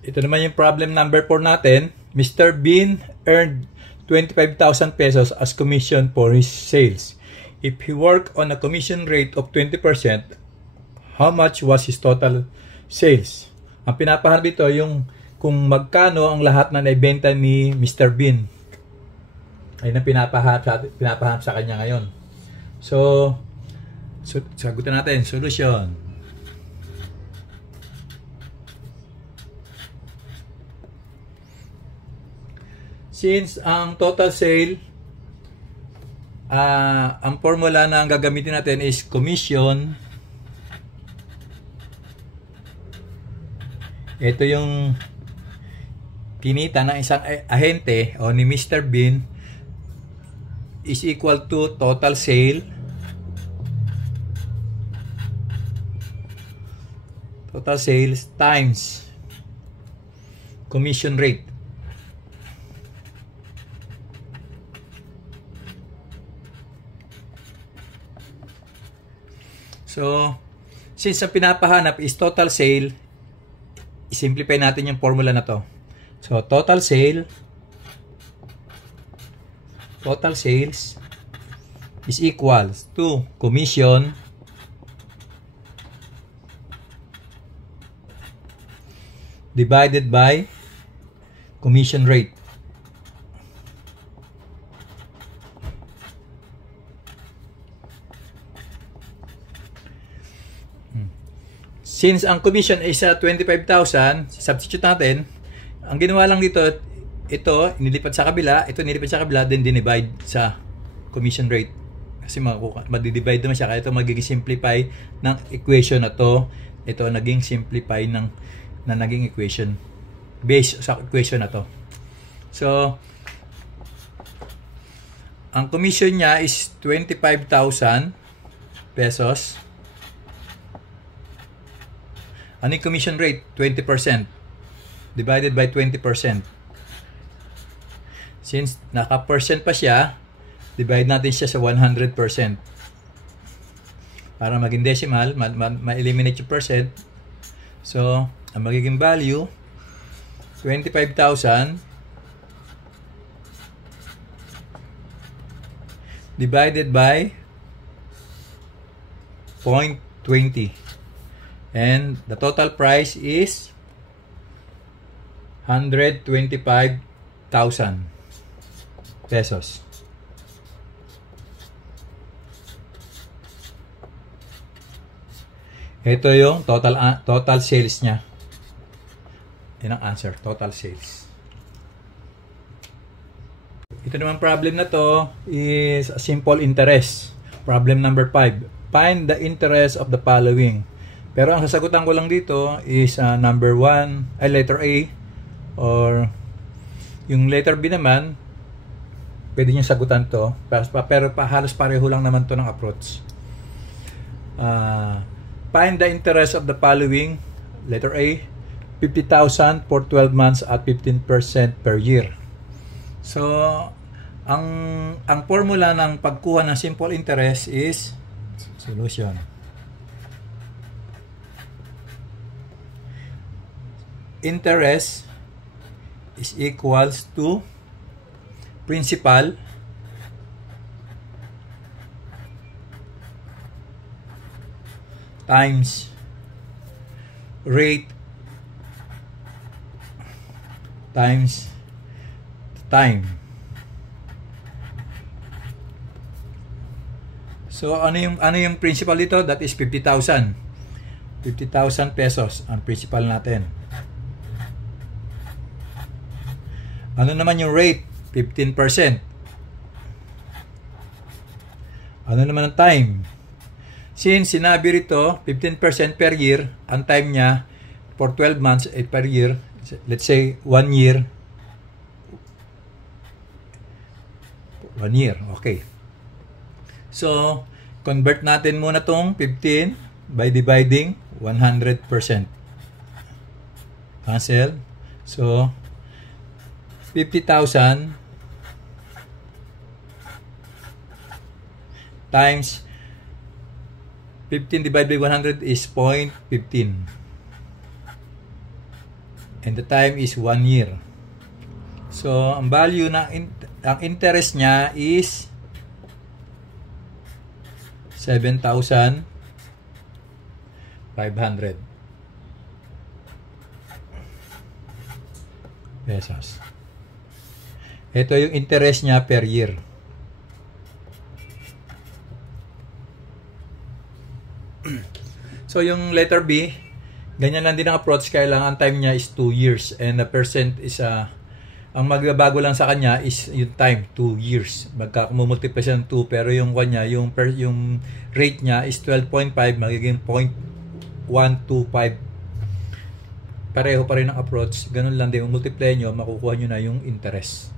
Ito naman yung problem number 4 natin. Mr. Bean earned 25,000 pesos as commission for his sales. If he worked on a commission rate of 20%, how much was his total sales? Ang pinapahanap ito yung kung magkano ang lahat na naibenta ni Mr. Bean. Ayun ang pinapahanap sa kanya ngayon. So sagutin natin. Solution. Since ang total sale, ang formula na ang gagamitin natin is commission. Ito yung kinita ng isang ahente o ni Mr. Bean is equal to total sale times commission rate. So, since ang pinapahanap is total sale, i-simplify natin yung formula na to. So, total sales is equals to commission divided by commission rate. Since ang commission is 25,000, substitute natin. Ang ginawa lang dito, ito nilipat sa kabila, ito nilipat sa kabila, then dinivide sa commission rate. Kasi madidivide naman siya, kaya ito magiging simplify ng equation na to. Ito naging simplify na naging equation based sa equation na to. So, ang commission niya is 25,000 pesos. Ano yung commission rate? 20%. Divided by 20%. Since naka-percent pa siya, divide natin siya sa 100%. Para maging decimal, ma-eliminate yung percent. So, ang magiging value, 25,000 divided by 0.20. And the total price is 125,000 pesos. Ito yung total sales niya. Yan ang answer, total sales. Ito naman problem na to is a simple interest. Problem number 5. Find the interest of the following. Pero ang sasagutan ko lang dito is number 1, letter A, or yung letter B naman, pwede nyo sagutan to, pero halos pareho lang naman to ng approach. Find the interest of the following. Letter A, 50,000 for 12 months at 15% per year. So, ang formula ng pagkuha ng simple interest is solution. Interest is equals to principal times rate times time. So ano yung principal dito? That is 50,000. 50,000 pesos ang principal natin. Ano naman yung rate? 15%. Ano naman ang time? Since sinabi rito 15% per year, ang time niya for 12 months per year, let's say 1 year. 1 year, okay. So, convert natin muna tong 15 by dividing 100%. Cancel. So, 50,000 times 15 divided by 100 is 0.15. And the time is 1 year. So, ang value ng ang interest niya is 7,500 pesos. Ito yung interest niya per year. So, yung letter B, ganyan lang din ang approach. Kailangan time niya is 2 years. And the percent is, ang magbabago lang sa kanya is yung time, 2 years. Magkakumultiply siya ng 2, pero yung kanya, yung rate niya is 12.5, magiging 0.125. Pareho pa rin ang approach. Ganun lang din. Multiply nyo, makukuha nyo na yung interest.